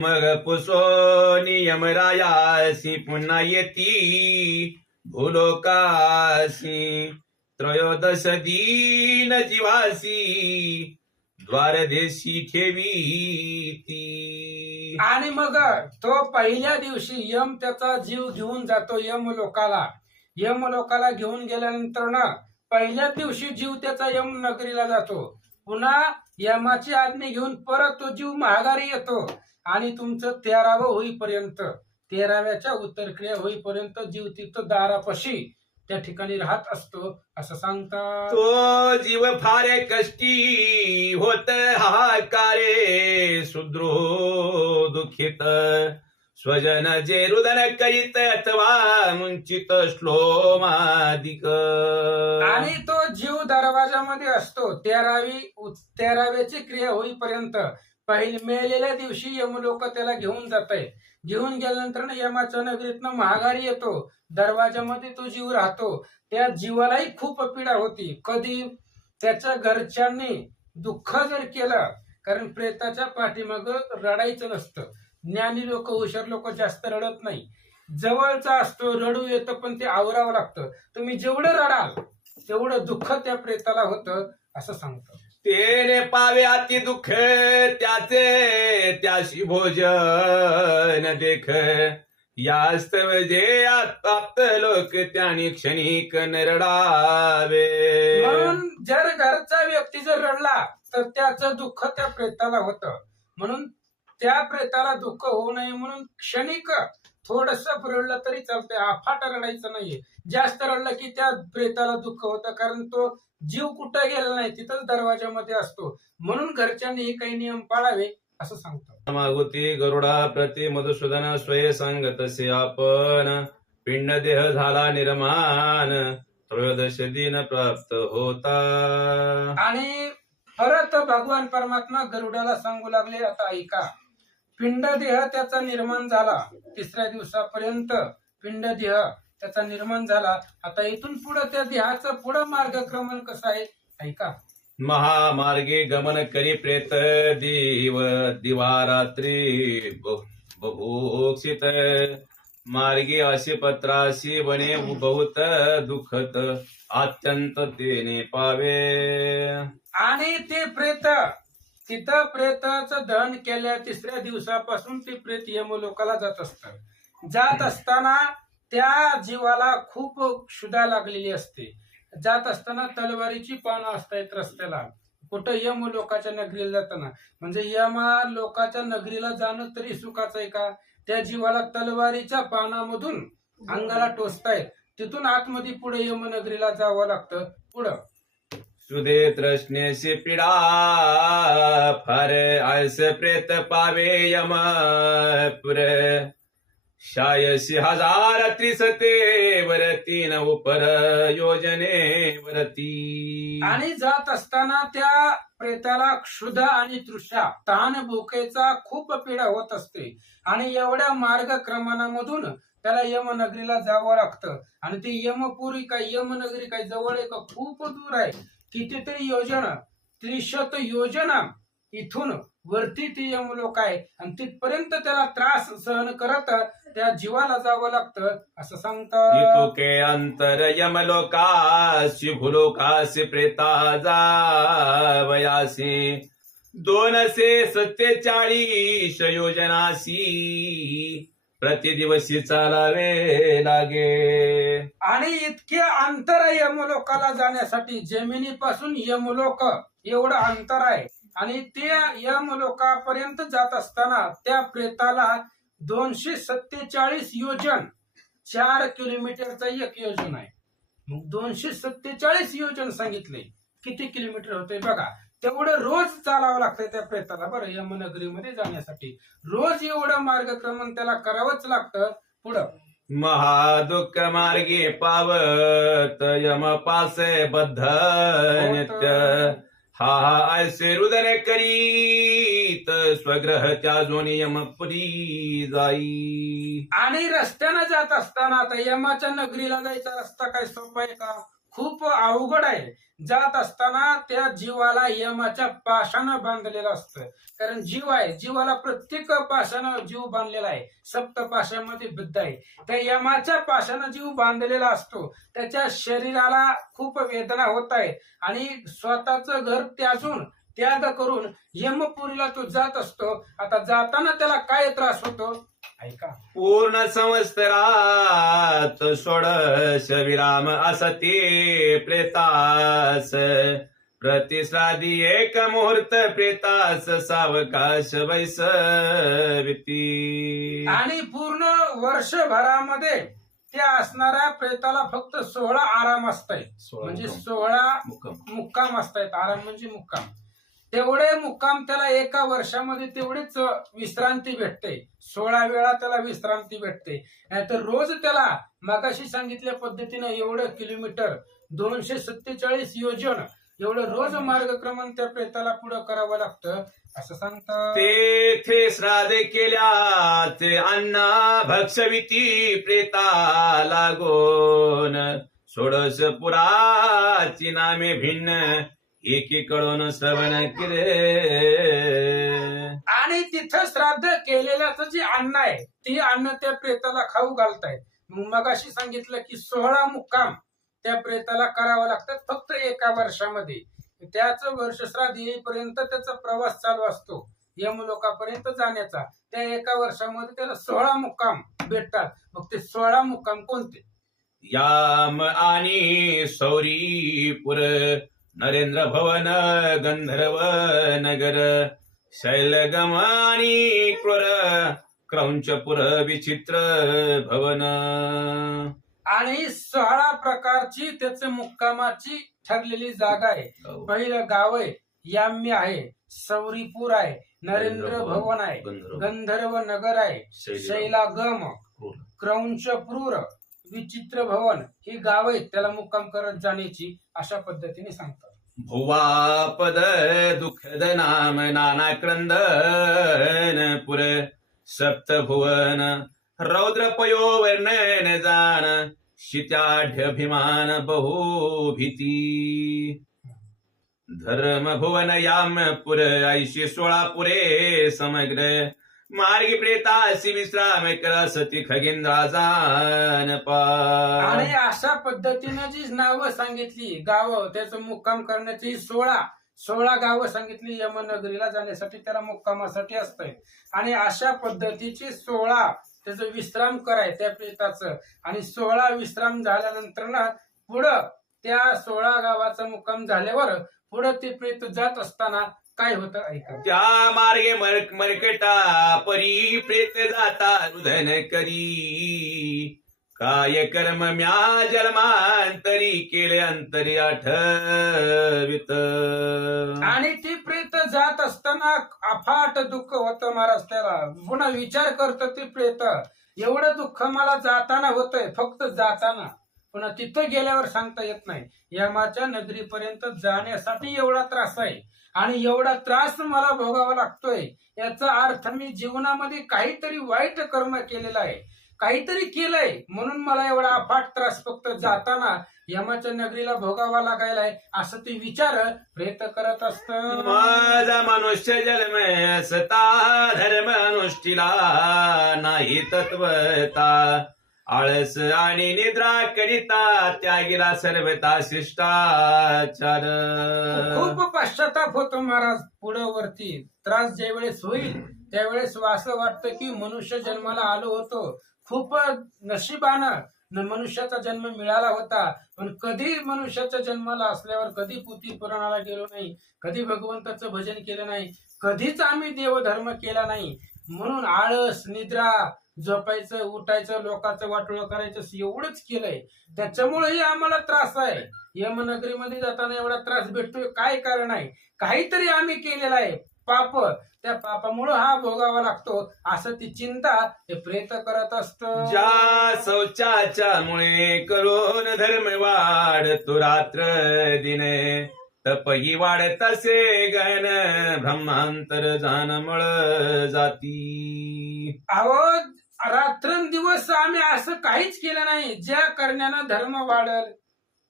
मग पुसो नियमरायासी पुन्हा येती भूलोकासी त्रयोदश दीन जीवासी द्वारदेशी ठेवी ती. आणि मग तो पहिल्या दिवशी यम त्याचा जीव घेऊन जातो यमलोकाला घेऊन गेल्यानंतर ना पहिल्याच दिवशी जीव त्याचा यम नगरीला जातो. पुन्हा यमाची आज्ञा घेऊन परत तो जीव माघारी येतो आणि तुमचं 13वं होईपर्यंत 13व्याच्या उत्तरक्रिया होईपर्यंत जीव तिथं दारापाशी त्या ठिकाणी राहत असतो असं सांगतात. तो जीव फारे कष्टी होत हाकारे सुद्रो दुखित स्वजन जे रुदन करीत अथवा मुंचित श्लोमादिक. आणि तो जीव दरवाजामध्ये असतो 13व्याची क्रिया होईपर्यंत. मेलेल्या दिवशी यमलोक त्याला घेऊन जात आहे. घेऊन गेल्यानंतर यमाच्या नगरीतनं माघारी येतो. दरवाजामध्ये तो जीव राहतो. त्या जीवालाही खूप पीडा होती. कधी त्याच्या घरच्यांनी दुःख जर केलं, कारण प्रेताच्या पाठीमाग रडायचं नसतं. ज्ञानी लोक हुशार लोक जास्त रडत नाही. जवळचा असतो रडू येतं पण ते आवरावं लागतं. तुम्ही जेवढं रडाल तेवढं दुःख त्या प्रेताला होतं असं सांगतं. तेने पावे अति दुःख त्याचे त्याशी भोजन देख यास्तव जे आप्त लोक त्याने क्षणिक नरडावे. म्हणून जर घरचा व्यक्ती जर रडला तर त्याचं दुःख त्या प्रेताला होतं. म्हणून त्या प्रेताला दुःख होऊ नये म्हणून क्षणिक थोडस रडलं तरी चालतंय. अफाट रडायचं नाहीये. जास्त रडलं की त्या प्रेताला दुःख होतं, कारण तो जीव कुठं गेला नाही, तिथंच दरवाजामध्ये असतो. म्हणून घरच्यांनी हे काही नियम पाळावे असं सांगतो. मागुती गरुडा प्रति मधुसूदन स्वय सांग तसे आपण पिंड देह झाला निर्माण त्रयोदश दिन प्राप्त होता. आणि परत भगवान परमात्मा गरुडाला सांगू लागले, आता ऐका. पिंड देह त्याचा निर्माण झाला 3ऱ्या दिवसापर्यंत. पिंड देह त्याचा निर्माण झाला. आता इथून पुढे त्या देहाचं पुढं मार्गक्रमण कसं आहे ऐका. महामार्गे गमन करी प्रेत दिवारात्री बभूक्षित मार्गे असे पत्राशी बने बहुत दुखत अत्यंत तेने पावे. आणि ते प्रेत तिथं प्रेताचं दहन केल्या 3ऱ्या दिवसापासून ते प्रेत यमलोकाला जात असताना त्या जीवाला खूप क्षुधा लागलेली असते. जात असताना तलवारीची पानं असतात रस्त्याला. कुठं यमलोकाच्या नगरीला जाताना. म्हणजे यमलोकाच्या नगरीला जाणं तरी सुखाचं आहे का? त्या जीवाला तलवारीच्या पानामधून अंगाला टोचतायत. तिथून आतमध्ये पुढे यमनगरीला जावं लागतं. पुढं सुदे तृष्णेशी पीडा फार ऐसे प्रेत पावे यम पुर शायसी 1030 वरती न उपर योजने वरती. आणि जात असताना त्या प्रेताला क्षुधा आणि तृषा तहान भुकेचा खूप पीडा होत असते. आणि एवढ्या मार्गक्रमणामधून त्याला यमनगरीला जावं लागतं. आणि ती यमपुरी काय यमनगरी काय जवळ आहे का खूप दूर आहे. कितीतरी योजना 300 योजना इथून वरती ती यमलोक आहे. आणि तिथपर्यंत त्याला त्रास सहन करत त्या जीवाला जावं लागतं असं सांगतात. इतुके अंतर यमलोकासी भूलोकासी प्रेता जावयासी 247 योजनासी प्रतिदिवशी चालावे लागे. आणि इतके अंतर आहे यमलोकाला जाण्यासाठी. जमिनीपासून यमलोक एवढं अंतर आहे. आणि त्या यमलोकापर्यंत जात असताना त्या प्रेताला 247 योजन 4 किलोमीटरचा एक योजन आहे. मग 247 योजन सांगितले. किती किलोमीटर होते बघा. तेवढं रोज चालावं लागतंय त्या प्रेताला बरं यमनगरीमध्ये जाण्यासाठी. रोज एवढं मार्गक्रमण त्याला करावंच लागतं. पुढं महादुःख मार्गे पावत यम पासे बद्ध नित्य हा ऐसे रुदन करीत स्वग्रह त्याजून यमपुरी जाई. आणि रस्त्यानं जात असताना आता यमाच्या नगरीला जायचा रस्ता काय सोपा आहे का? खूप अवघड आहे. जात असताना त्या जीवाला यमाच्या पाशानं बांधलेलं असतं. कारण जीव आहे, जीवाला प्रत्येक पाशानं जीव बांधलेला आहे. सप्त पाशामध्ये बुद्ध आहे. त्या यमाच्या पाशानं जीव बांधलेला असतो. त्याच्या शरीराला खूप वेदना होत आहे आणि स्वतःचं घर त्याजून त्याग करून यमपुरीला तो जात असतो. आता जाताना त्याला काय त्रास होतो ऐका. पूर्ण संवत्सरात षोडश विराम असते प्रेतास, प्रतिश्रादी एक मुहूर्त प्रेतास सावकाश वैसविती. आणि पूर्ण वर्षभरामध्ये त्या असणाऱ्या प्रेताला फक्त 16 आराम असतायत. म्हणजे 16 मुक्काम असतायत. आराम म्हणजे मुक्काम. तेवढे मुक्काम त्याला एका वर्षामध्ये तेवढीच विश्रांती भेटते. 16 वेळा त्याला विश्रांती भेटते. नाहीतर रोज त्याला मगाशी सांगितल्या पद्धतीनं एवढं किलोमीटर 247 योजन एवढं रोज मार्गक्रमण त्या प्रेताला पुढं करावं लागतं असं सांगतात. तेथे श्राद्ध केल्याचे अन्न भक्षविती प्रेता लागोन, षोडश पुराची नामे भिन्न एकीकडून श्रवण केले. आणि तिथं श्राद्ध केलेल्याचं जे अन्न आहे ती अन्न त्या प्रेताला खाऊ घालतायत. मगाशी सांगितलं की 16 मुक्काम त्या प्रेताला करावं लागतात फक्त एका वर्षामध्ये. त्याच वर्षश्राद्ध येईपर्यंत त्याचा प्रवास चालू असतो यमलोकापर्यंत जाण्याचा. त्या एका वर्षामध्ये त्याला 16 मुक्काम भेटतात. मग ते 16 मुक्काम कोणते? याम आणि सौरीपुर, नरेंद्र भवन, गंधर्व नगर, शैलगम आणि क्रूर, क्रौंचपुर, विचित्र भवन. आणि 16 प्रकारची त्याच्या मुक्कामाची ठरलेली जागा आहे. पहिलं गाव आहे याम्य आहे, सौरीपूर आहे, नरेंद्र भवन आहे, गंधर्व नगर आहे, शैलागम, क्रौंचपूर, विचित्र भवन ही गाव आहेत त्याला मुक्काम करत जाण्याची अशा पद्धतीने सांगतात. भुवापद दुःखद नाम नाना क्रंदन पुर, सप्त भुवन, रौद्र पयो वर्णन जान, शित्याढ्यभिमान बहु भीती. धर्म भुवन यामपुर, ऐशी 16 पुरे समग्र, मार्गी प्रेतासी विश्राम करा सती खगेंद्रा जान पार. आणि अशा पद्धतीनं जी नावं सांगितली गावं त्याचं मुक्काम करण्याची 16 गावं सांगितली यमनगरीला जाण्यासाठी त्याला मुक्कामासाठी असतंय. आणि अशा पद्धतीची 16 त्याचं विश्राम कराय त्या प्रेताचं. आणि 16 विश्राम झाल्यानंतर ना पुढं त्या 16 गावाचा मुक्काम झाल्यावर पुढं ते प्रेत जात असताना काय होतं ऐका. त्या मार्गे मरकटा परी प्रेत जाता रुदन करी, काय कर्म म्या जन्मांतरी केले अंतरी आठवित. आणि ती प्रेत जात असताना अफाट दुःख होतं महाराज त्याला. पुन्हा विचार करतं ते प्रेत एवढं दुःख मला जाताना होतंय फक्त जाताना, पुन्हा तिथं गेल्यावर सांगता येत नाही. यमाच्या नगरीपर्यंत जाण्यासाठी एवढा त्रास आहे आणि एवढा त्रास मला भोगावा लागतोय. याचा अर्थ मी जीवनामध्ये काहीतरी वाईट कर्म केलेलं आहे, काहीतरी केलंय म्हणून मला एवढा अफाट त्रास फक्त जाताना यमाच्या नगरीला भोगावा लागायलाय असं ते विचार प्रेत करत असत. माझा मनुष्य जन्म सता धर्म अनुष्ठीला नाही तत्वता, आळस आणि निद्रा करिता त्यागीला सर्वता शिष्टाचार. खूप पश्चाताप होतो महाराज पुढं वरती. त्रास ज्या वेळेस होईल त्यावेळेस असं वाटतं की मनुष्य जन्माला आलो होतो, खूप नशिबानं मनुष्याचा जन्म मिळाला होता. पण कधी मनुष्याच्या जन्माला असल्यावर कधी पुती पुराणाला गेलो नाही, कधी भगवंताचं भजन केलं नाही, कधीच आम्ही देवधर्म केला नाही. म्हणून आळस निद्रा झोपायचं उठायचं लोकांचं वाटोळं करायचं एवढंच केलंय. त्याच्यामुळेही आम्हाला त्रास आहे. यमनगरीमध्ये जाताना एवढा त्रास भेटतोय काय कारण आहे? काहीतरी आम्ही केलेलं आहे पाप, त्या पापामुळे हा भोगावा लागतो असं ती चिंता ते प्रेत करत असत. ज्या शौचाच्या मुळे करून धर्म वाढतो रात्र दिने, तपही वाढत असे गहन ब्रह्मांतर जानमळ जाती. अहो रात्रंदिवस आम्ही असं काहीच केलं नाही ज्या करण्यानं धर्म वाढल,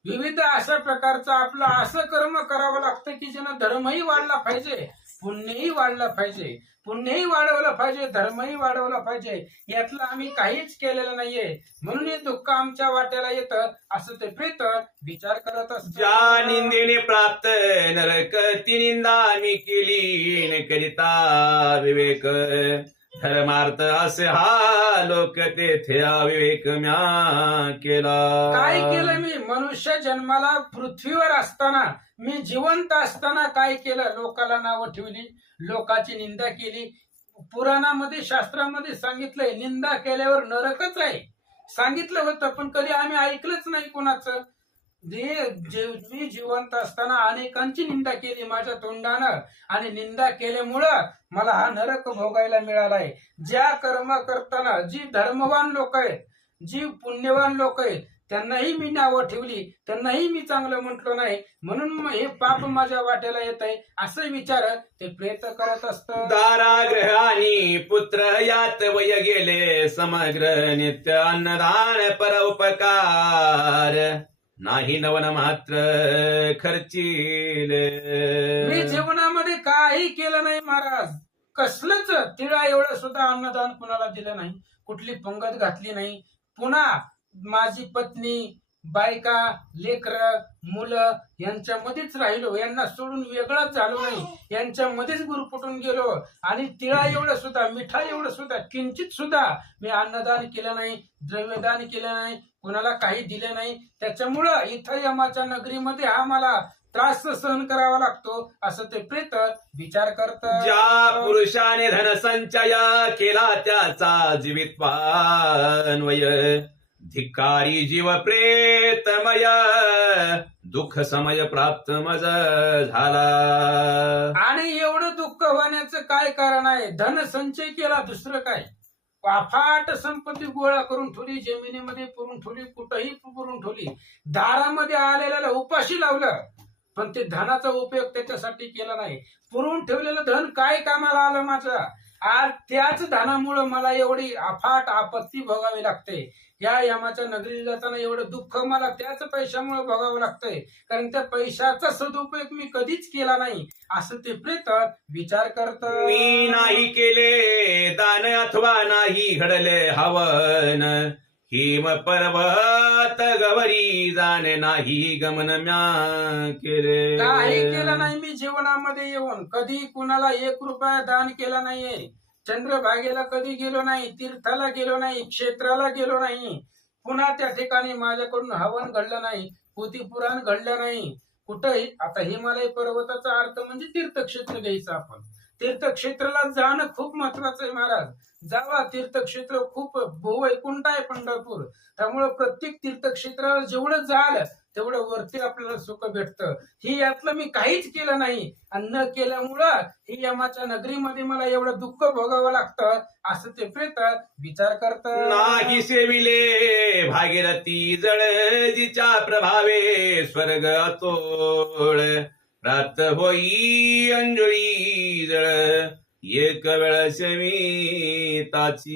विविध अशा प्रकारचं आपलं असं कर्म करावं लागतं की ज्यानं धर्मही वाढला पाहिजे, पुण्यही वाढलं पाहिजे, पुण्यही वाढवलं पाहिजे, धर्मही वाढवला पाहिजे. यातलं आम्ही काहीच केलेलं नाहीये, म्हणून हे दुःख आमच्या वाट्याला येतं असं ते प्रेत विचार करत ज्या असतात. निंदेने प्राप्त नरक ती निंदा मी केली न करिता विवेक धर्मार्थ असे हा लोक तेथे अविवेक म्या केला. काय केलं मी मनुष्य जन्माला पृथ्वीवर असताना, मी जिवंत असताना काय केलं? लोकाला नावं ठेवली, लोकाची निंदा केली. पुराणामध्ये शास्त्रामध्ये सांगितलंय निंदा केल्यावर नरकच आहे, सांगितलं होतं, पण कधी आम्ही ऐकलंच नाही कोणाचं. मी जिवंत असताना अनेकांची निंदा केली माझ्या तोंडानं, आणि निंदा केल्यामुळं मला हा नरक भोगायला मिळालाय. ज्या कर्म करताना जी धर्मवान लोक आहेत, जी पुण्यवान लोक आहेत, त्यांनाही मी नावं ठेवली, त्यांनाही मी चांगलं म्हटलो नाही, म्हणून हे पाप माझ्या वाट्याला येत आहे असं विचार ते प्रेत करत असत. दारागृहानी पुत्र यात वय गेले समग्र नित्य अन्नदान परोपकार नाही नवन मात्र खर्चिले. मी जीवनामध्ये काही केलं नाही महाराज, कसलंच तिळा एवढं सुद्धा अन्नदान कुणाला दिलं नाही, कुठली पंगत घातली नाही. पुन्हा माझी पत्नी, बायका, लेकर, मुलं यांच्यामध्येच राहिलो, यांना सोडून वेगळंच झालो नाही, यांच्यामध्येच गुरफटून गेलो. आणि तिळा एवढं सुद्धा, मिठा एवढं सुद्धा, किंचित सुद्धा मी अन्नदान केलं नाही, द्रव्यदान केलं नाही, कुणाला काही दिले नाही. त्याच्यामुळं इथं यमाच्या नगरीमध्ये हा मला त्रास सहन करावा लागतो असं ते प्रेत विचार करत. ज्या पुरुषाने धनसंचय केला त्याचा जीवित्वान्वय धिक्कारी जीव प्रेतमय दुःख समय प्राप्त मज झाला. आणि एवढं दुःख होण्याचं काय कारण आहे? धन संचय केला, दुसरं काय? अफाट संपत्ती गोळा करून ठेवली, जमिनीमध्ये पुरून ठेवली, कुठंही पुरून ठेवली, दारामध्ये आलेल्याला उपाशी लावलं, पण ते धनाचा उपयोग त्याच्यासाठी केला नाही. पुरून ठेवलेलं धन काय कामाला आलं माझं? आज त्याच धनामुळं मला एवढी अफाट आपत्ती भोगावी लागते. या यमाच्या नगरीला जाताना एवढं दुःख मला त्याच पैशामुळे भोगावं लागतंय, कारण त्या पैशाचा सदुपयोग मी कधीच केला नाही असं ते प्रेत विचार करत. मी नाही केले दान अथवा नाही घडले हवन हिम पर्वत गवरी जाणे नाही गमन म्या केले. काही केलं नाही मी जीवनामध्ये येऊन, कधी कुणाला 1 रुपया दान केला नाहीये, चंद्रभागेला कधी गेलो नाही, तीर्थाला गेलो नाही, क्षेत्राला गेलो नाही, पुन्हा त्या ठिकाणी माझ्याकडून हवन घडलं नाही, पुराण घडलं नाही कुठंही. आता हिमालय पर्वताचा अर्थ म्हणजे तीर्थक्षेत्र घ्यायचं आपण. तीर्थक्षेत्राला जाणं खूप महत्वाचं आहे महाराज. जावा, तीर्थक्षेत्र खूप भूवैकुंठ आहे पंढरपूर, त्यामुळे प्रत्येक तीर्थक्षेत्राला जेवढं जाल तेवढं वरती आपल्याला सुख भेटतं. ही यातलं मी काहीच केलं नाही, आणि न केल्यामुळं ही यमाच्या नगरीमध्ये मला एवढं दुःख भोगावं लागतं असं ते प्रेत विचार करत. नाही सेविले भागीरथी जळ जिच्या प्रभावे स्वर्ग अतोळ प्राप्त होई अंजळी जळ एक वेळ सेविताची.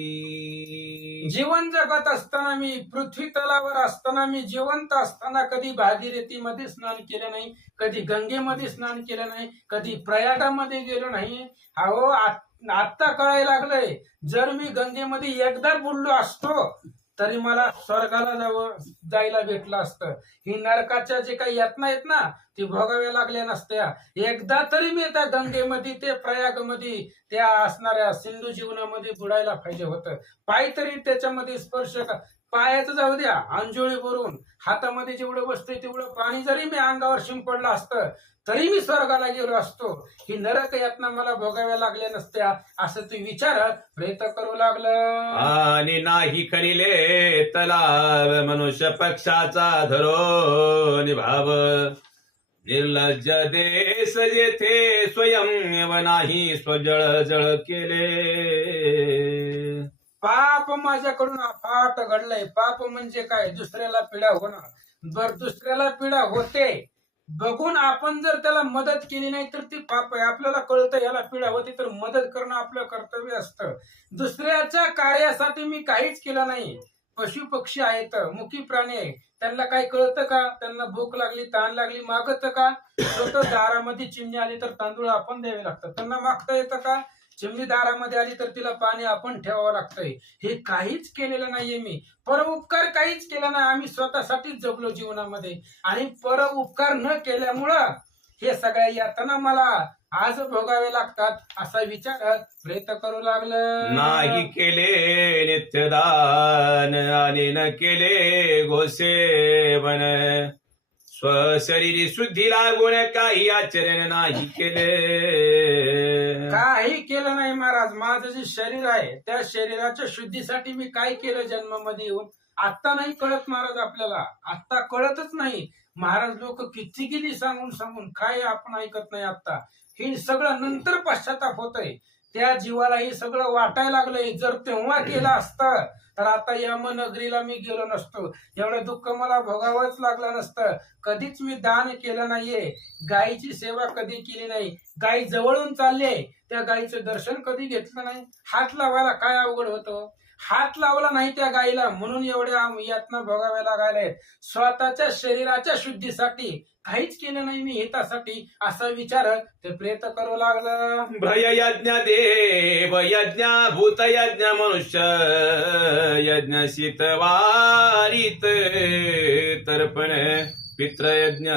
जीवन जगत असताना मी, पृथ्वी तलावर असताना मी, जिवंत असताना कधी भागीरथीमध्ये स्नान केलं नाही, कधी गंगेमध्ये स्नान केलं नाही, कधी प्रयागामध्ये गेलो नाही. अहो आत्ता कळायला लागलंय, जर मी गंगेमध्ये एकदा बुडलो असतो तरी मला स्वर्गाला जायला भेटलं असतं. ही नरकाच्या जे काही यातना आहेत ना, ती भोगाव्या लागल्या नसत्या. एकदा तरी मी त्या गंगेमध्ये, ते प्रयागमध्ये, त्या असणाऱ्या सिंधू जीवनामध्ये बुडायला पाहिजे होतं. पाय तरी त्याच्यामध्ये स्पर्श, पायाचं जाऊ द्या, अंजोळी भरून हातामध्ये जेवढं बसतंय तेवढं पाणी जरी मी अंगावर शिंपडलं असतं तरी मी स्वर्गाला गेलो असतो. ही नरक यातना मला भोगाव्या लागल्या नसत्या असं ते विचार प्रेत करू लागलं. आणि नाही खणिले तलाव मनुष्य पक्षाचा धरो निभाव निर्लज्ज देश जेथे स्वयं नाही स्वजळ जळ केले. पाप माझ्याकडून अफाट घडलंय. पाप म्हणजे काय? दुसऱ्याला पीडा होणं. बर, दुसऱ्याला पीडा होते बघून आपण जर त्याला मदत केली नाही तर ती पाप आहे. आपल्याला कळतं याला पीडा होती तर मदत करणं आपलं कर्तव्य असतं. दुसऱ्याच्या कार्यासाठी मी काहीच केलं नाही. पशु पक्षी आहेत, मुकी प्राणी आहे, त्यांना काय कळतं का? त्यांना भूक लागली, ताण लागली, मागत का? स्वतः दारामध्ये चिमणी आली तर तांदूळ आपण द्यावे लागतात. त्यांना मागता येतं का? चिमणी दारामध्ये आली तर तिला पाणी आपण ठेवावं लागतंय. हे काहीच केलेलं नाहीये मी. उपकार काहीच केला नाही. आम्ही स्वतःसाठीच जगलो जीवनामध्ये आणि उपकार न केल्यामुळं हे सगळ्या यातना मला आज भोगावे लागतात असा विचार प्रयत्न करू लागलं. नाही केले नित्यदान आणि न केले गोसेवन, स्वशरीरी शुद्धी लागून काही आचरण नाही केले. काही केलं नाही महाराज. माझं जे शरीर आहे त्या शरीराच्या शुद्धीसाठी मी काय केलं जन्मामध्ये येऊन? आता नाही कळत महाराज आपल्याला. आता कळतच नाही महाराज. लोक किती किती सांगून सांगून काय आपण ऐकत नाही. आता हे सगळं नंतर पश्चाताप होतय. त्या जीवाला हे सगळं वाटायला लागलंय. जर तेव्हा केलं असतं तर आता यमनगरीला मी गेलो नसतो. एवढं दुःख मला भोगावंच लागलं नसतं. कधीच मी दान केलं नाहीये. गायीची सेवा कधी केली नाही. गायी जवळून चालले, त्या गायीचं दर्शन कधी घेतलं नाही. हात लावायला काय अवघड होतं? हात लावला नाही त्या गायीला म्हणून एवढ्या यातना भोगाव्या लागायला. स्वतःच्या शरीराच्या शुद्धीसाठी काहीच केलं नाही मी हितासाठी असा विचार ते प्रयत्न करू लागलं. भय यज्ञ देव यज्ञ भूत यज्ञ मनुष्य यज्ञ शीतवारित तर्पण पितृयज्ञ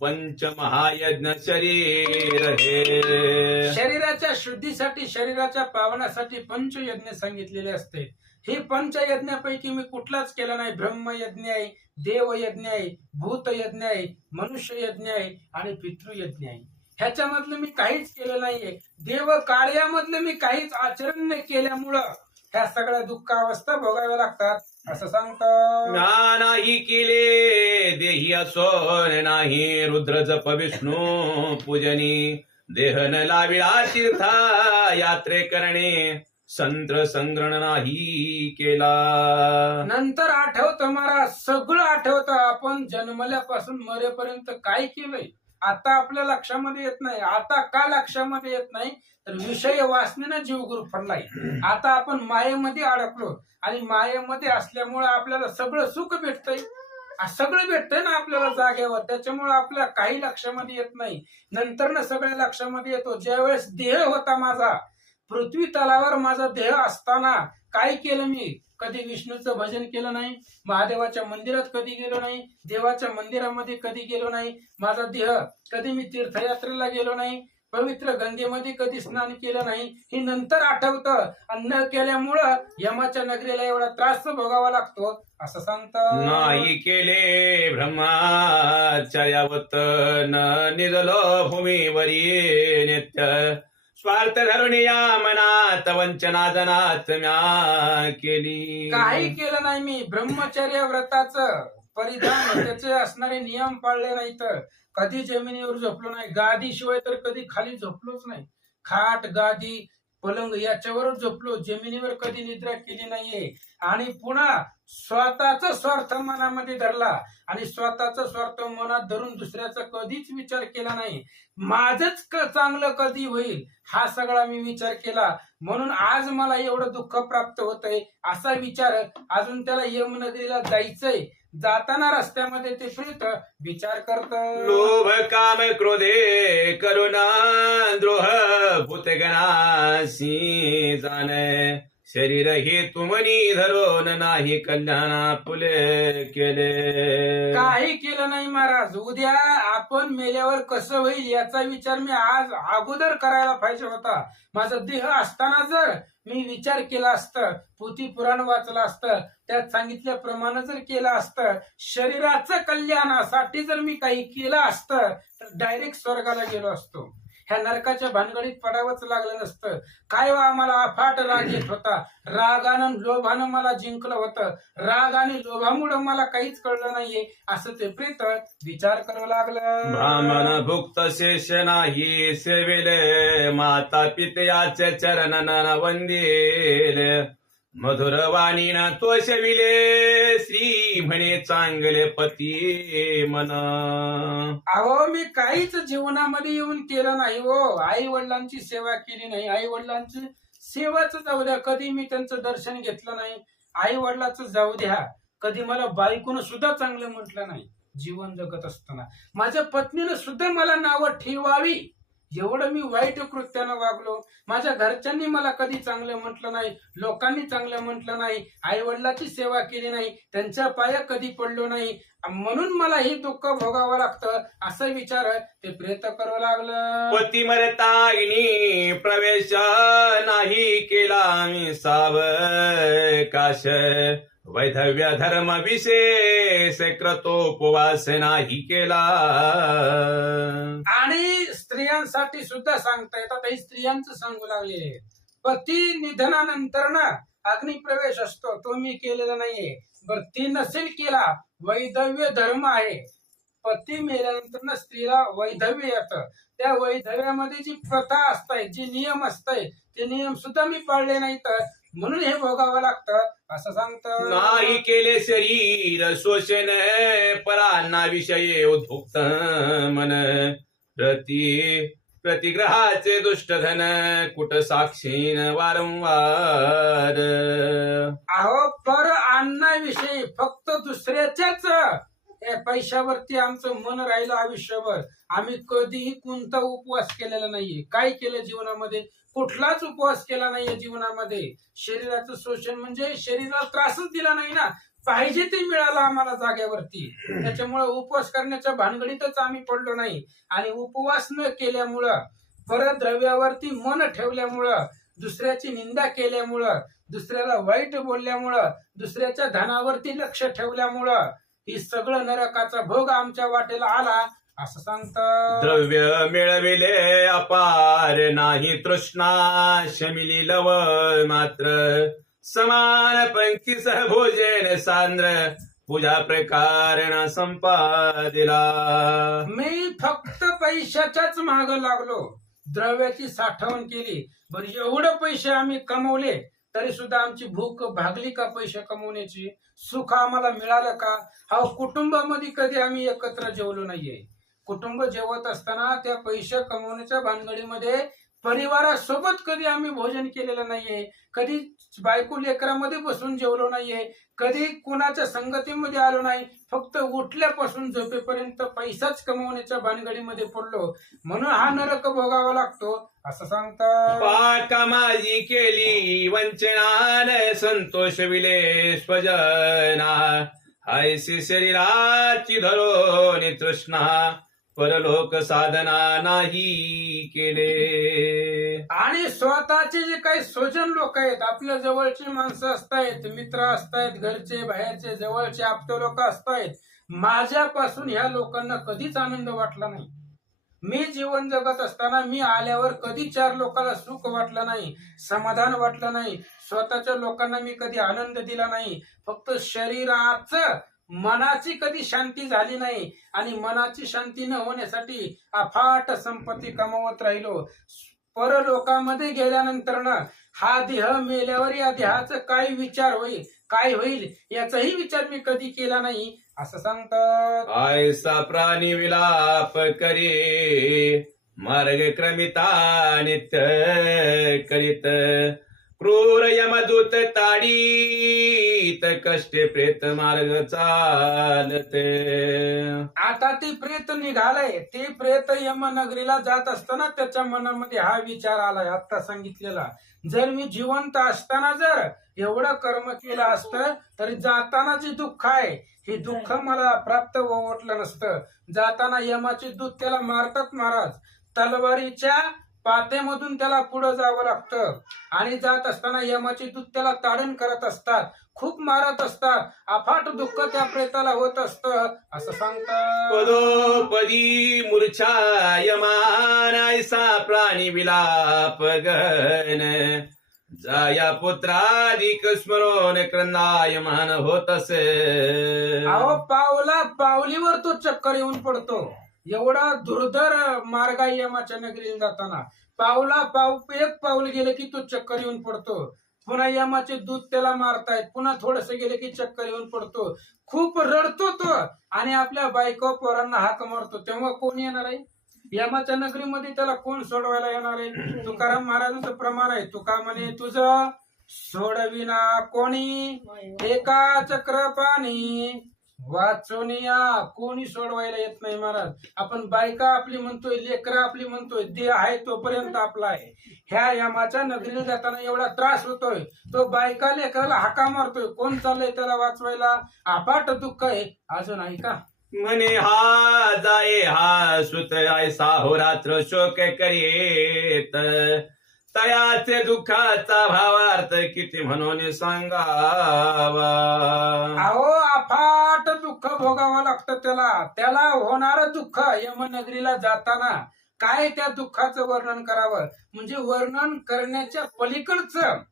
पंच महायज्ञ शरीर हे. शरीराच्या शुद्धीसाठी, शरीराच्या पावनासाठी पंचयज्ञ सांगितलेले असते. हे पंचयज्ञापैकी मी कुठलाच केला नाही. ब्रह्मयज्ञ आहे, देवयज्ञ आहे, भूतयज्ञ आहे, मनुष्य यज्ञ आहे आणि पितृयज्ञ आहे. ह्याच्यामधलं मी काहीच केलं नाहीये. देव कार्यामधलं मी काहीच आचरण नाही केल्यामुळं ह्या सगळ्या दुःखावस्था भोगाव्या लागतात असं सांगतो. नाही केले देही असोन नाही रुद्र जप विष्णू पूजनी देहन लाविळा तीर्था यात्रे करणे संत्र संग्रहण नाही केला. नंतर आठवतं मला, सगळं आठवतं. आपण जन्मल्यापासून मरेपर्यंत काय केलंय आता आपल्या लक्षामध्ये येत नाही. आता का लक्षामध्ये येत नाही तर विषय वासनेनं जीव गुरफडलाय. आता आपण मायेमध्ये अडकलो आणि मायेमध्ये असल्यामुळे आपल्याला सगळं सुख भेटतंय. सगळं भेटतंय ना आपल्याला जागेवर. त्याच्यामुळे आपल्या काही लक्षामध्ये येत नाही. नंतर ना सगळ्या लक्षामध्ये येतो. ज्यावेळेस देह होता माझा, पृथ्वी तलावर माझा देह असताना काय केलं मी? कधी विष्णूचं भजन केलं नाही, महादेवाच्या मंदिरात कधी गेलो नाही, देवाच्या मंदिरामध्ये कधी गेलो नाही. माझा देह कधी मी तीर्थयात्रेला गेलो नाही, पवित्र गंगेमध्ये कधी स्नान केलं नाही. हे नंतर आठवतं. आणि न केल्यामुळं यमाच्या नगरीला एवढा त्रास भोगावा लागतो असं सांगतं. नाही केले ब्रह्माचर्यावत न निजलो भूमीवरी नित्य स्वार्थ धरून या मनात वंचना जनात म्या केली. काही केलं नाही मी. ब्रह्मचर्य व्रताचं परिधान त्याचे असणारे नियम पाळले नाहीत. कधी जमिनीवर झोपलो नाही. गादी शिवाय तर कधी खाली झोपलोच नाही. खाट, गादी, पलंग याच्यावरच झोपलो. जमिनीवर कधी निद्रा केली नाहीये. आणि पुन्हा स्वतःचा स्वार्थ मनामध्ये धरला आणि स्वतःचा स्वार्थ मनात धरून दुसऱ्याचा कधीच विचार केला नाही. माझंच चांगलं कधी होईल हा सगळा मी विचार केला. म्हणून आज मला एवढं दुःख प्राप्त होतंय असा विचार. अजून त्याला यमनगरीला जायचंय. जाताना रस्त्यामध्ये ते प्रीत विचार करत. लोभ काम क्रोधे करुणा द्रोह भूतगणासी जाणे शरीर हे तुमनी धरून नाही कल्याणा फुले केले. काही केलं नाही महाराज. उद्या आपण मेल्यावर कसं होईल याचा विचार मी आज अगोदर करायला पाहिजे होता. माझा देह असताना जर मी विचार केला असतं, पोथी पुराण वाचलं असतं, त्यात सांगितल्याप्रमाणे जर केलं असतं, शरीराचं कल्याणासाठी जर मी काही केलं असतं तर डायरेक्ट स्वर्गाला गेलो असतो. ह्या नरकाच्या भानगडीत पडावंच लागलं नसतं. काय आम्हाला अफाट राग येत होता. रागानं लोभानं मला जिंकलं होतं. राग आणि लोभामुळे मला काहीच कळलं नाहीये असं ते प्रेत विचार करू लागलं. ब्राह्मण भुक्त शेष नाही सेविले माता पितयाचे चरण वंदिले मधुर वाणीना तो शविले श्री म्हणे चांगले पती मन. अहो मी काहीच जीवनामध्ये येऊन केलं नाही हो. आई वडिलांची सेवा केली नाही. आई वडिलांची सेवाच जाऊ द्या, कधी मी त्यांचं दर्शन घेतलं नाही. आई वडिलाचं जाऊ द्या, कधी मला बायकोनं सुद्धा चांगलं म्हटलं नाही जीवन जगत असताना. माझ्या पत्नीनं सुद्धा मला नावं ठेवावी एवढं मी वाईट कृत्यानं वागलो. माझ्या घरच्यांनी मला कधी चांगलं म्हटलं नाही, लोकांनी चांगलं म्हटलं नाही, आई वडिलाची सेवा केली नाही, त्यांच्या पाया कधी पडलो नाही, म्हणून मला हे दुःख भोगावं लागतं असं विचार ते प्रेत करावं लागलं. पती मरतागिनी प्रवेश नाही केला मी सावकाश, वैधव्य धर्म विशेष क्रतोपवास नाही केला. आणि स्त्रियांसाठी सुद्धा सांगता येतात, हे स्त्रियांचं सांगू लागले. पती निधनानंतर ना अग्निप्रवेश असतो, तो मी केलेला नाहीये. बर ती नसेल केला, वैधव्य धर्म आहे. पती मेल्यानंतर ना स्त्रीला वैधव्य येतं. त्या वैधव्यामध्ये जी प्रथा असताय, जे नियम असताय, ते नियम सुद्धा मी पाळले नाही, तर म्हणून हे भोगावं लागतं असं सांगतं. नाही केले शरीर शोषण, परांना विषये उद्भुक्त मन, प्रतिग्रहाचे दुष्टधन कुट साक्षीन वारंवार. अहो पर अन्नाविषयी फक्त दुसऱ्याच्याच पैशावरती आमचं मन राहिलं आयुष्यभर. आम्ही कधीही कोणता उपवास केलेला नाहीये. काय केलं जीवनामध्ये? कुठलाच उपवास केला नाहीये जीवनामध्ये. शरीराचं शोषण म्हणजे शरीराला त्रासच दिला नाही ना, पाहिजे ते मिळालं आम्हाला जागेवरती. त्याच्यामुळे उपवास करण्याच्या भानगडीतच आम्ही पडलो नाही. आणि उपवास न केल्यामुळं, परद्रव्यावरती मन ठेवल्यामुळं, दुसऱ्याची निंदा केल्यामुळं, दुसऱ्याला वाईट बोलल्यामुळं, दुसऱ्याच्या धनावरती लक्ष ठेवल्यामुळं ही सगळं नरकाचा भोग आमच्या वाटेला आला असं सांगतं. द्रव्य मिळविले अपार, नाही तृष्णा शमिली लव मात्र, समान पंक्ती सह भोजन सांद्र, पूजा प्रकार न संपादिला. मी फक्त पैशाच्याच माग लागलो, द्रव्याची साठवण केली. बरं एवढं पैसे आम्ही कमवले तरी सुद्धा आमची भूक भागली का पैसे कमवण्याची? सुख आम्हाला मिळालं का? हा कुटुंबामध्ये कधी आम्ही एकत्र जेवलो नाहीये. कुटुंब जेवत असताना त्या पैसे कमवण्याच्या भानगडीमध्ये परिवारासोबत कधी आम्ही भोजन केलेलं नाहीये. कधी बायको लेकरामध्ये बसून जेवलो नाहीये. कधी कुणाच्या संगतीमध्ये आलो नाही. फक्त उठल्यापासून झोपेपर्यंत पैसाच कमवण्याच्या भानगडीमध्ये पडलो, म्हणून हा नरक भोगावा लागतो असं सांगतात. पाका माझी केली वंचनान, संतोष विले स्वजना, ऐसी शरीराची धरोनी तृष्णा, परलोक साधना नाही केले. आणि स्वतःचे जे काही स्वजन लोक आहेत, आपल्या जवळची माणसं असतायत, मित्र असतायत, घरचे बाहेरचे जवळचे आपते लोक असतायत, माझ्यापासून ह्या लोकांना कधीच आनंद वाटला नाही. मी जीवन जगत असताना मी आल्यावर कधी चार लोकांना सुख वाटलं नाही, समाधान वाटलं नाही. स्वतःच्या लोकांना मी कधी आनंद दिला नाही. फक्त शरीराचं, मनाची कधी शांती झाली नाही. आणि मनाची शांती न होण्यासाठी अफाट संपत्ती कमवत राहिलो. परलोकामध्ये गेल्यानंतर ना हा देह मेल्यावर या देहाचं काय विचार होईल, काय होईल याचाही विचार मी कधी केला नाही असं सांगतात. ऐसा प्राणी विलाप करे, मार्ग क्रमिता नित्य करीत, क्रूर यमदूत ताडीत, कष्टे प्रेत मार्ग चालते. आता ते प्रेत निघालंय. ते प्रेत यमनगरीला जात असताना त्याच्या मनामध्ये हा विचार आलाय आता सांगितलेला. जर मी जिवंत असताना जर एवढं कर्म केलं असतं तरी जाताना जे दुःख आहे हे दुःख मला प्राप्त वाटलं नसतं. जाताना यमाचे दूत त्याला मारतात महाराज. तलवारीच्या पातेमधून त्याला पुढे जावं लागतं. आणि जात असताना यमाचे दूत त्याला ताडण करत असतात, खूप मारत असतात. अफाट दुःख त्या प्रेताला होत असतं असं सांगतात. पदोपदी मूर्छा यमान, ऐसा प्राणी विलाप गण, जाया पुत्राधिक स्मरण क्रंदायमान होत असे. अहो पावला पावलीवर तो चक्कर येऊन पडतो. एवढा दुर्धर मार्ग आहे यमाच्या नगरीला जाताना. एक पाऊल गेले की तो चक्कर येऊन पडतो. पुन्हा यमाचे दूत त्याला मारतायत, पुन्हा थोडस गेले की चक्कर येऊन पडतो. खूप रडतो तो आणि आपल्या बायको पोरांना हाक मारतो. तेव्हा कोण येणार आहे यमाच्या नगरीमध्ये? त्याला कोण सोडवायला येणार आहे? तुकाराम महाराजांचं प्रमाण आहे. तुका म्हणे तुझं सोडविना कोणी एका चक्रपाणी, वाचोनिया कोणी सोडवायला येत नाही महाराज. आपण बायका आपली म्हणतोय, लेकरं आपली म्हणतोय, देह आहे तोपर्यंत आपला आहे. ह्या यमाच्या नगरीला जाताना एवढा त्रास होतोय, तो बायका लेकराला हाका मारतोय, कोण चाललंय त्याला वाचवायला? अफाट दुःख आहे. अजून ऐका, म्हणे हा जाये हा सुत ऐसा होरात्र शोक करीत, तयाचे दुःखाचा भावार्थ किती म्हणून सांगावा. अहो अफाट दुःख भोगावं लागतं त्याला होणारं दुःख यमनगरीला जाताना काय त्या दुःखाचं वर्णन करावं, म्हणजे वर्णन करण्याच्या पलीकडचं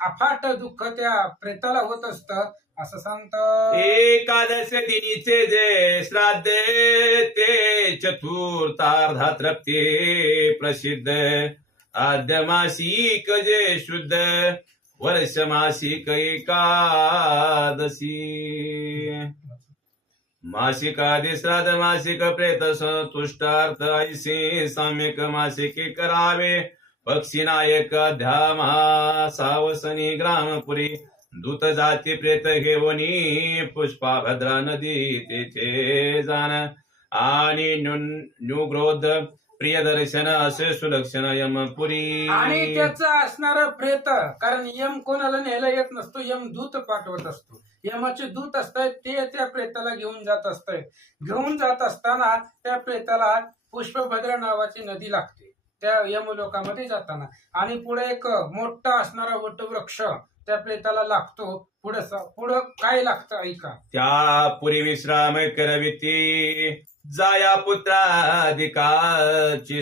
अफाट दुःख त्या प्रेताला होत असतं असं सांगतं. एकादश दिनीचे जे श्राद्ध ते चतुर्थार्धात रक्ते प्रसिद्ध, आद्य मासिक जे शुद्ध वर्ष मासिक एकादशी, मासिक आदि श्राद्ध मासिक प्रेत संतुष्टार्थ ऐसे साम्यक मासिके करावे. पक्षी नायक ध्यामा सावसनी ग्रामपुरी, दूत जाती प्रेत घेवनी पुष्पा भद्रा नदी तेथे जाण, आणि न्यूग्रोध प्रियदर्शन असे सुलक्षण यमपुरी. आणि त्याचं असणारं प्रेत, कारण यम कोणाला न्यायला येत नसतो, यम दूत पाठवत असतो. यमाचे दूत असतात ते त्या प्रेताला घेऊन जात असतात. घेऊन जात असताना त्या प्रेताला पुष्पभद्रा नावाची नदी लागते त्या यमलोकामध्ये जाताना, आणि पुढे एक मोठा असणारा वटवृक्ष त्या प्रेताला लागतो. पुढं काय लागतं ऐका, त्या पुरी विश्राम करविती, जाया पुत्राधिकाची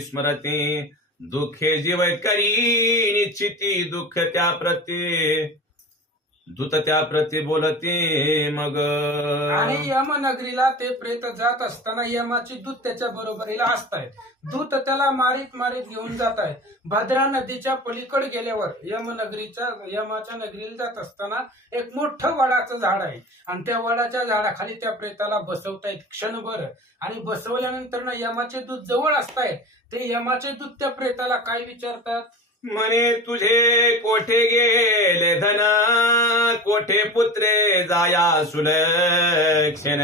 स्मरती, दुःखे जीव करी निश्चिती, दुःख त्या प्रती दूत त्या प्रती बोलते मग. आणि यमनगरीला ते प्रेत जात असताना यमाची दूत त्याच्या बरोबरीला असतायत. दूत त्याला मारीत मारीत घेऊन जात आहेत. भद्रा नदीच्या पलीकडे गेल्यावर यमाच्या नगरीला जात असताना एक मोठं वडाचं झाड आहे, आणि त्या वडाच्या झाडाखाली त्या प्रेताला बसवतायत क्षणभर. आणि बसवल्यानंतर ना यमाचे दूत जवळ असतायत. ते यमाचे दूत त्या प्रेताला काय विचारतात, म्हणे तुझे कोठे गेले धन, कोठे पुत्रे जाया सुलक्षण,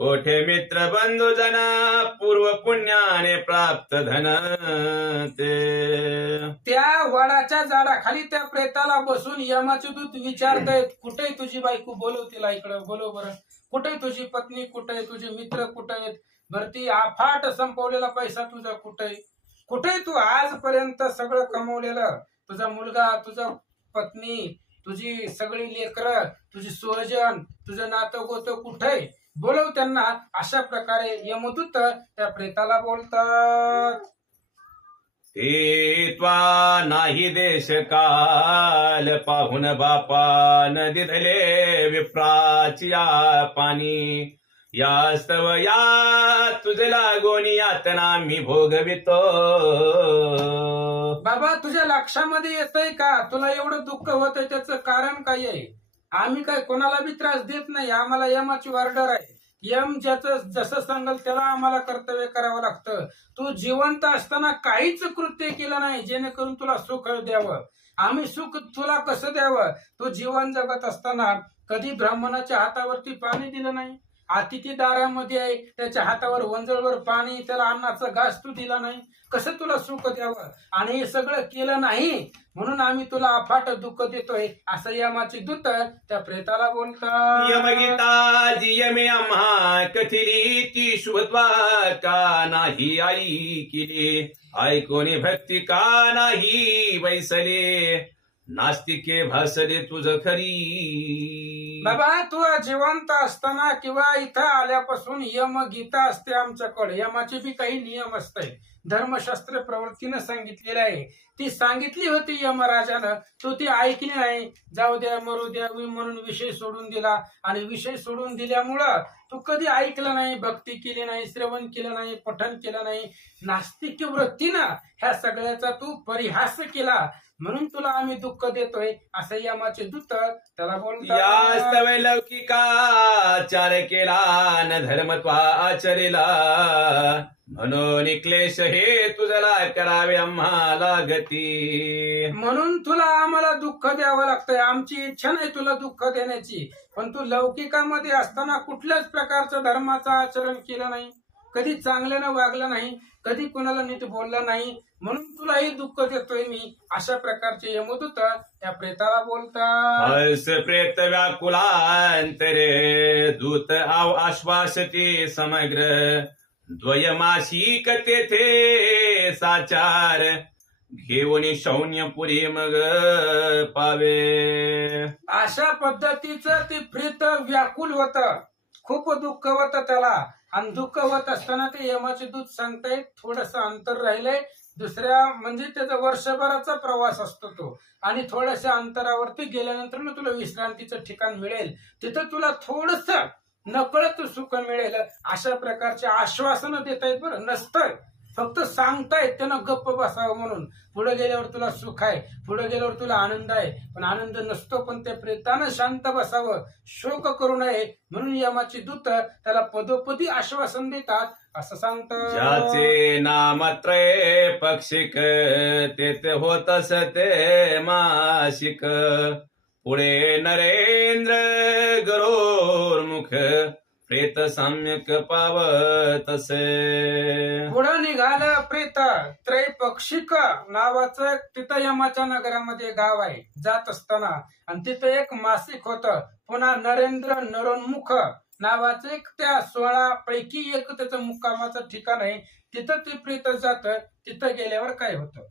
कोठे मित्र बंधू जन, पूर्व पुण्याने प्राप्त धन ते. त्या वडाच्या झाडाखाली त्या प्रेताला बसून यमाचे दूत विचारतायत, कुठे तुझी बायको, बोलव तिला इकडं, बोलव बरं, कुठे तुझी पत्नी, कुठे तुझे मित्र, कुठे आहेत, भरती अफाट संपवलेला पैसा तुझा कुठे, कुठे तू आजपर्यंत सगळं कमवलेलं, तुझा मुलगा, तुझा पत्नी, तुझी सगळी लेकरं, तुझी स्वजन, तुझं नातं गोतं कुठे, बोलव त्यांना. अशा प्रकारे यमदूत त्या प्रेताला बोलतात. ते त्वा नाही देश काल, पाहून बापा नदी धले विप्राची या पाणी, यास्तव या तुझे लागोन यातना मी भोगवितो. बाबा तुझ्या लक्षामध्ये येतंय का, तुला एवढं दुःख होतंय त्याचं कारण काय आहे? आम्ही काय कोणाला बी त्रास देत नाही, आम्हाला यमाची ऑर्डर आहे. यम ज्याचं जसं सांगल त्याला आम्हाला कर्तव्य करावं लागतं. तू जिवंत असताना काहीच कृत्य केलं नाही जेणेकरून तुला सुख द्यावं. आम्ही सुख तुला कसं द्यावं? तू जीवन जगत असताना कधी ब्राह्मणाच्या हातावरती पाणी दिलं नाही, अतिथी दारामध्ये आहे त्याच्या हातावर वंजळवर पाणी, त्याला अन्नाचा घास तू दिला नाही, कसं तुला सुख द्यावं? आणि हे सगळं केलं नाही म्हणून आम्ही तुला अफाट दुःख देतोय असं यमाची दूत त्या प्रेताला बोलतात. यमगीता जी यमे आम्हा कथिली, ती शुभत्वा का नाही आई केली, ऐकोनी भक्ती का नाही बैसले, नास्तिके भासले तुझ खरी. बाबा तू जिवंत असताना किंवा इथं आल्यापासून यम गीता असते आमच्याकडे, यमाचे बी काही नियम असते, धर्मशास्त्र प्रवृत्तीनं सांगितलेलं आहे. ती सांगितली होती यमराजानं, तू ती ऐकली नाही. जाऊ द्या मरू द्या म्हणून विषय सोडून दिला, आणि विषय सोडून दिल्यामुळं तू कधी ऐकलं नाही, भक्ती केली नाही, श्रवण केलं नाही, पठण केलं नाही, नास्तिक वृत्तीनं ह्या सगळ्याचा तू परिहास केला, म्हणून तुला आम्ही दुःख देतोय असं यमाचे दूत त्याला बोलतात. यास्तव लौकिकाचार केला न धर्मत्वा आचरिला, म्हणून क्लेश हे तुझला करावे आम्हाला गती. म्हणून तुला आम्हाला दुःख द्यावं लागतंय. आमची इच्छा नाही तुला दुःख देण्याची, पण तू लौकिकामध्ये असताना कुठल्याच प्रकारचं धर्माचं आचरण केलं नाही, कधी चांगल्यानं वागलं नाही, कधी कुणाला नीट बोलला नाही, म्हणून तुलाही दुःख देतोय मी. अशा प्रकारचे यमदूत त्या प्रेताला बोलतात. हर्ष प्रेत व्याकुलांतरे दूत आश्वासते समग्र. द्वयमासिक तेथे साचार घेऊन शौन्यपुरी मग पावे. अशा पद्धतीचं ते प्रेत व्याकुल होत, खूप दुःख होतं त्याला. आणि दुःख होत असताना ते यमाचे दूत सांगतायत थोडस अंतर राहिलंय, दुसऱ्या म्हणजे त्याचा वर्षभराचा प्रवास असतो तो, आणि थोड्याशा अंतरावरती गेल्यानंतर ना तुला विश्रांतीचं ठिकाण मिळेल, तिथं तुला थोडस नकळत सुख मिळेल. अशा प्रकारचे आश्वासन देत आहेत. बरं नसतं, फक्त सांगतायत त्यानं गप्प बसावं म्हणून. पुढे गेल्यावर तुला सुख आहे, पुढे गेल्यावर तुला आनंद आहे, पण आनंद नसतो. पण त्या प्रेतानं शांत बसावं, शोक करू नये म्हणून यमाची दूत त्याला पदोपदी आश्वासन देतात. असं सांगतात. ज्याचे नामत्रय पक्षिक तेथे होतस ते मासिक. पुढे नरेंद्र गरोर्मुख प्रेत सम्यक पावतसे. पुढं निघालं प्रेत. त्रैपक्षिक नावाचं तिथं यमाच्या नगरामध्ये गाव आहे. जात असताना आणि तिथं एक मासिक होतं. पुन्हा नरेंद्र नरोन्मुख नावाचं एक त्या 16 पैकी एक त्याचं मुक्कामाचं ठिकाण आहे. तिथं ते प्रेत जात. तिथं गेल्यावर काय होतं?